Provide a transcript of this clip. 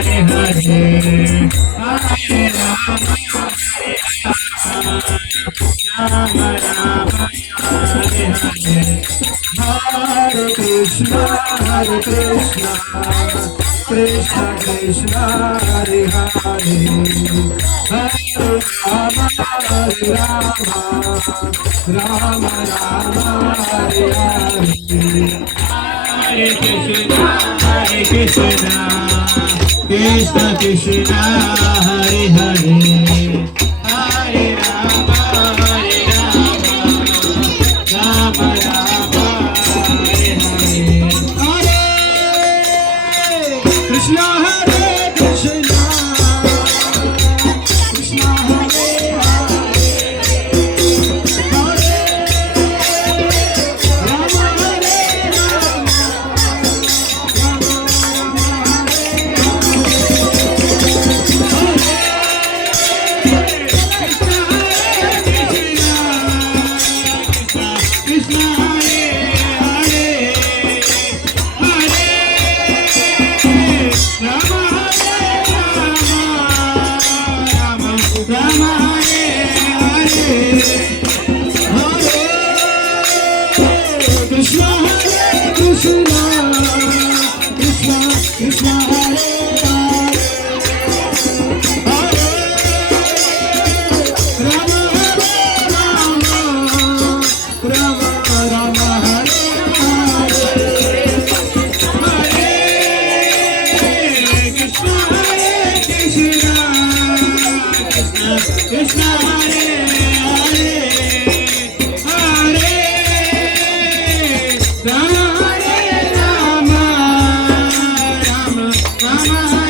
Krishna Krishna Hare Hare Hare Rama Hare Rama Rama Rama Hare Hare Hare Krishna Krishna Krishna Hare Hare Hare Rama Rama Rama Hare Hare Krishna Hare Krishna Krishna Hare Hare Hare Rama Hare Rama Rama Rama Krishna Hare Hare Rama Hare Rama Rama Rama Hare Hare Hare Krishna Hare Krishna Krishna Krishna Hare Hare Hare Rama Hare Rama Rama Rama Hare Hare Krishna Krishna Hare Hare Hare Rama Hare Rama Rama Rama Hare